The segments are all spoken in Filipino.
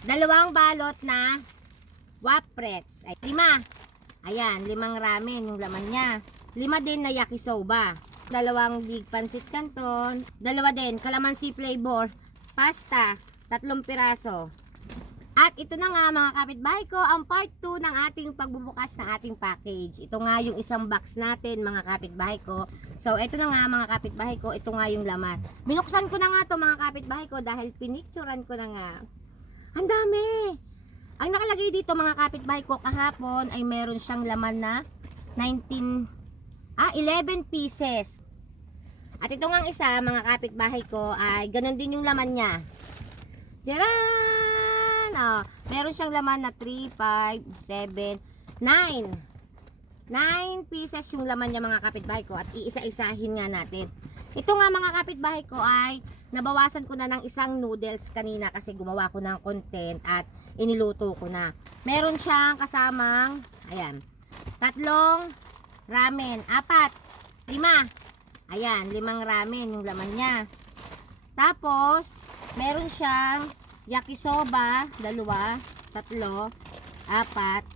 Dalawang balot na Waprets. Ay, 5. Ayan, 5 ramen yung laman niya. 5 din na yakisoba. 2 big pancit canton. 2 din calamansi flavor pasta. 3 piraso. At ito na nga mga kapitbahay ko, ang part 2 ng ating pagbubukas ng ating package. Ito nga yung isang box natin mga kapitbahay ko. So ito na nga mga kapitbahay ko, ito nga yung laman. Binuksan ko na nga to mga kapitbahay ko dahil pinicturan ko na nga. Ang dami! Ang nakalagay dito mga kapitbahay ko kahapon ay meron siyang laman na 11 pieces. At ito nga isa mga kapitbahay ko ay ganun din yung laman niya. Diyan! Oh, meron siyang laman na 3, 5, 7, 9. 9 pieces yung laman niya mga kapitbahay ko at iisa-isahin nga natin. Ito nga mga kapitbahay ko ay nabawasan ko na ng isang noodles kanina kasi gumawa ko ng content at iniluto ko na. Meron siyang kasamang, ayan, 3 ramen, 4, 5. Ayan, 5 ramen yung laman niya. Tapos, meron siyang yakisoba, 2, 3, 4.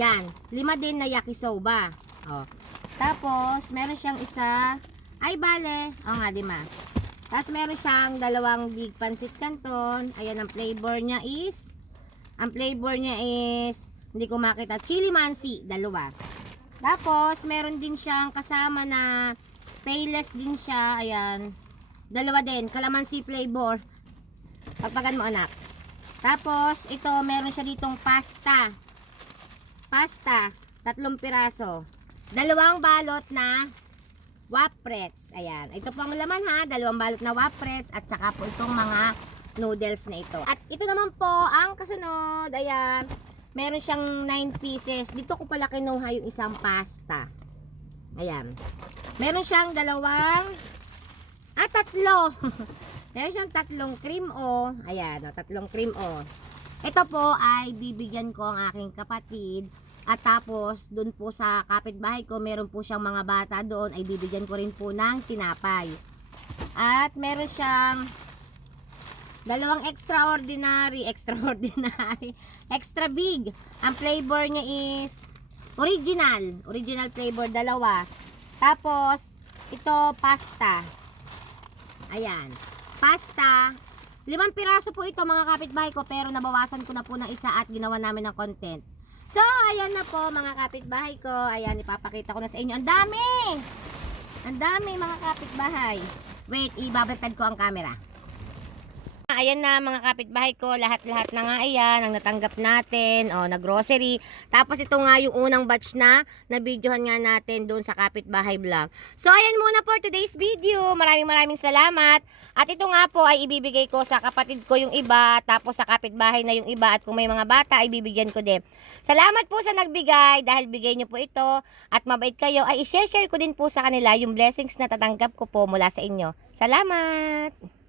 Yan, 5 din na yakisoba. Oh. Tapos, meron siyang isa, ay bale, nga 5. Tapos meron siyang 2 big pancit canton. Ayan ang flavor niya is, hindi ko makita, chili mansi, 2. Tapos, meron din siyang kasama na payless din siya, ayan. 2 din, calamansi flavor. Pagpagan mo anak. Tapos ito meron siya ditong pasta. 3 piraso. 2 balot na Waprets. Ayan. Ito po ang laman ha. 2 balot na Waprets at saka po itong mga noodles na ito. At ito naman po ang kasunod. Ayan. Meron siyang 9 pieces. Dito ko pala kinuha yung isang pasta. Ayan. Meron siyang 3 Meron siyang 3 cream o. Ayan, 3 cream o. Ito po ay bibigyan ko ang aking kapatid. At tapos, dun po sa kapitbahay ko, meron po siyang mga bata doon. Ay bibigyan ko rin po ng tinapay. At meron siyang 2 extra big. Ang flavor niya is original flavor, 2. Tapos, ito pasta. Ayan. Pasta. 5 piraso po ito mga kapitbahay ko pero nabawasan ko na po ng isa at ginawa namin ng content. So, ayan na po mga kapitbahay ko. Ayan, ipapakita ko na sa inyo. Ang dami! Ang dami mga kapitbahay. Wait, ibabaliktad ko ang camera. Ayan na mga kapitbahay ko, lahat-lahat na nga ayan ang natanggap natin, na grocery. Tapos ito nga yung unang batch na videohan nga natin doon sa kapitbahay vlog. So ayan muna for today's video. Maraming salamat. At ito nga po ay ibibigay ko sa kapatid ko yung iba, tapos sa kapitbahay na yung iba, at kung may mga bata ay bibigyan ko din. Salamat po sa nagbigay dahil bigay nyo po ito at mabait kayo ay i-share ko din po sa kanila yung blessings na tatanggap ko po mula sa inyo. Salamat!